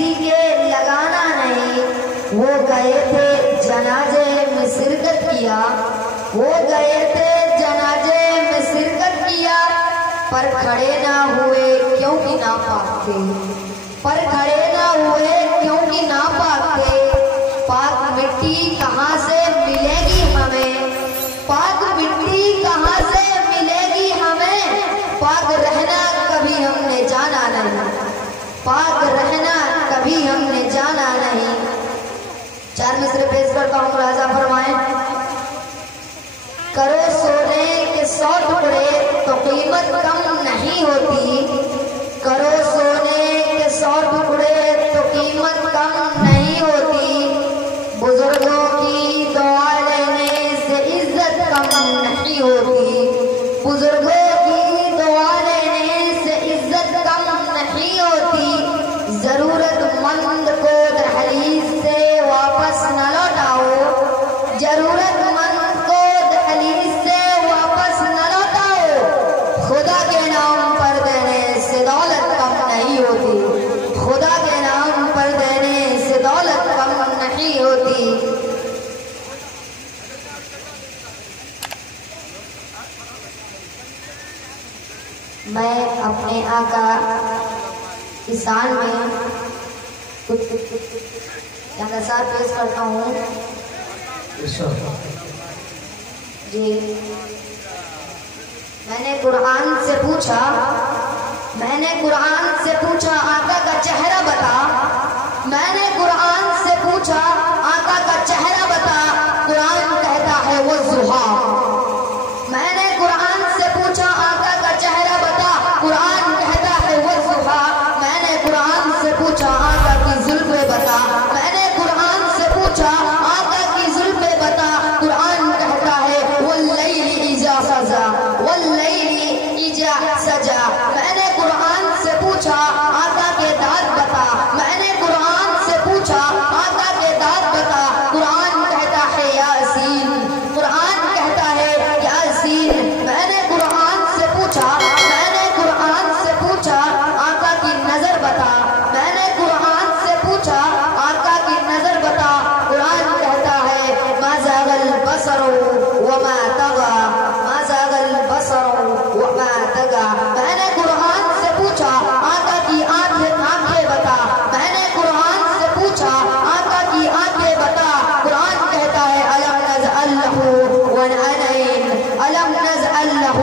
کسی کے لگانا نہیں، وہ گئے تھے جنازے میں شرکت کیا، وہ گئے تھے جنازے میں شرکت کیا، پر کھڑے نہ ہوئے کیونکہ ناپاک تھے، پر کھڑے نہ ہوئے کیونکہ ناپاک تھے۔ پاک مٹی کہاں سے ملے گی ہمیں، پاک مٹی کہاں سے ملے گی ہمیں، پاک رہنا کبھی ہم نے جانا نہیں، پاک رہنا کبھی ہم نے جانا نہیں۔ چار مصرے پیش کرتا ہوں، ملاحظہ فرمائیں۔ کرو سونے کے 100 ٹکڑے تو قیمت کم نہیں ہوتی، کرو سونے کے 100 ٹکڑے تو قیمت کم نہیں ہوتی، بزرگوں کی دعا لینے سے عزت کم نہیں ہوتی، بزرگوں کی دعا لینے سے عزت کم نہیں ہوتی۔ ضرورت مند کو دہلیز سے واپس نہ لوٹاؤ، ضرورت مند کو دہلیز سے واپس نہ لوٹاؤ، خدا کے نام پر دینے سے دولت کم نہیں ہوتی، خدا کے نام پر دینے سے دولت کم نہیں ہوتی۔ میں اپنے آقا کی شان میں کچھ اندازات پیش کرتا ہوں۔ جی، میں نے قرآن سے پوچھا، میں نے قرآن سے پوچھا آقا کا چہرہ بتا، میں نے قرآن سے پوچھا آقا کا چہرہ بتا، قرآن کہتا ہے وہ ضحیٰ۔ میں نے قرآن سے پوچھا آقا کا چہرہ بتا، قرآن کہتا ہے وہ ضحیٰ۔ میں نے قرآن سے پوچھا آقا کی زلفیں بتا، میں نے قرآن سے پوچھا آقا کی زلفیں بتا، قرآن کہتا ہے واللیل اذا سجا، واللیل اذا سجا۔ میں نے قرآن سے پوچھا آقا کے دانت بتا، میں نے قرآن سے پوچھا آقا کے دانت بتا، قرآن کہتا ہے یاسین، قرآن کہتا ہے یاسین۔ میں نے قرآن سے پوچھا، میں نے قرآن سے پوچھا آقا کی نظر بتا، میں نے قرآن سے پوچھا آقا کی نظر بتا، قرآن کہتا ہے ما زاغ البصر وما طغى، ما زاغ البصر وما طغى۔ میں نے قرآن سے پوچھا آقا کی آنکھیں بتا، میں نے قرآن سے پوچھا آقا کی آنکھیں بتا، قرآن کہتا ہے الم نجعل له وعینین، الم نجعل له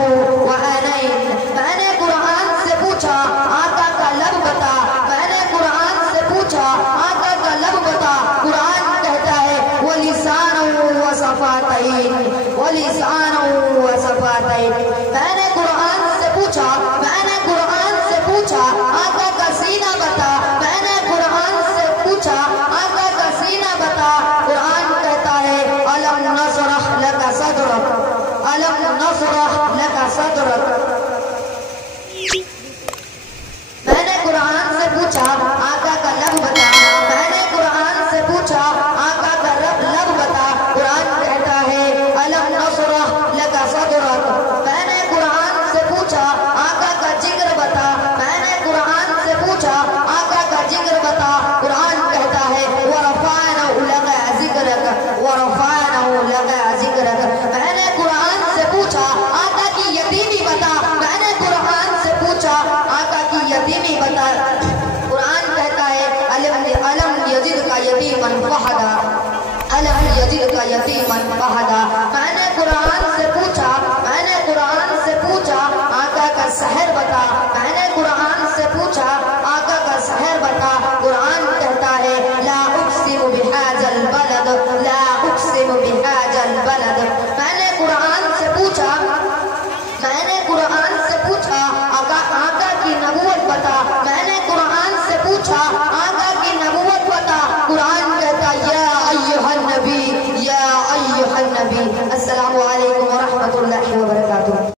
وعینین۔ میں نے قرآن سے پوچھا آقا کا لب بتا، میں نے قرآن سے پوچھا آقا کا لب بتا، قرآن کہتا ہے ولسانا وشفتین، ولسانا وشفتین۔ میں نے قرآن سے پوچھا، میں نے قرآن سے پوچھا آقا کا سینہ بتا، میں نے قرآن سے پوچھا آقا کا سینہ بتا، قرآن کہتا ہے الم نشرح لک صدرک، الم نشرح لک صدرک۔ میں نے قرآن سے پوچھا آقا کا لب بتا، میں نے قرآن سے پوچھا آقا کا لب بتا، قرآن کہتا ہے الم نشرح لک صدرک۔ میں نے قرآن سے پوچھا آقا کا ذکر بتا، میں نے قرآن سے پوچھا آقا کا ذکر بتا، قرآن کہتا ہے ورفعنا لک ذکرک، ورفعنا لک ذکرک۔ میں نے قرآن سے پوچھا آقا کی یتیمی بتا، میں نے قرآن سے پوچھا آقا کی یتیمی بتا، قرآن کہتا ہے الم یجدک یتیما فہدا، الم یجدک یتیما فہدا۔ میں نے قرآن سے پوچھا، میں نے قرآن سے پوچھا آقا کا سحر بتا،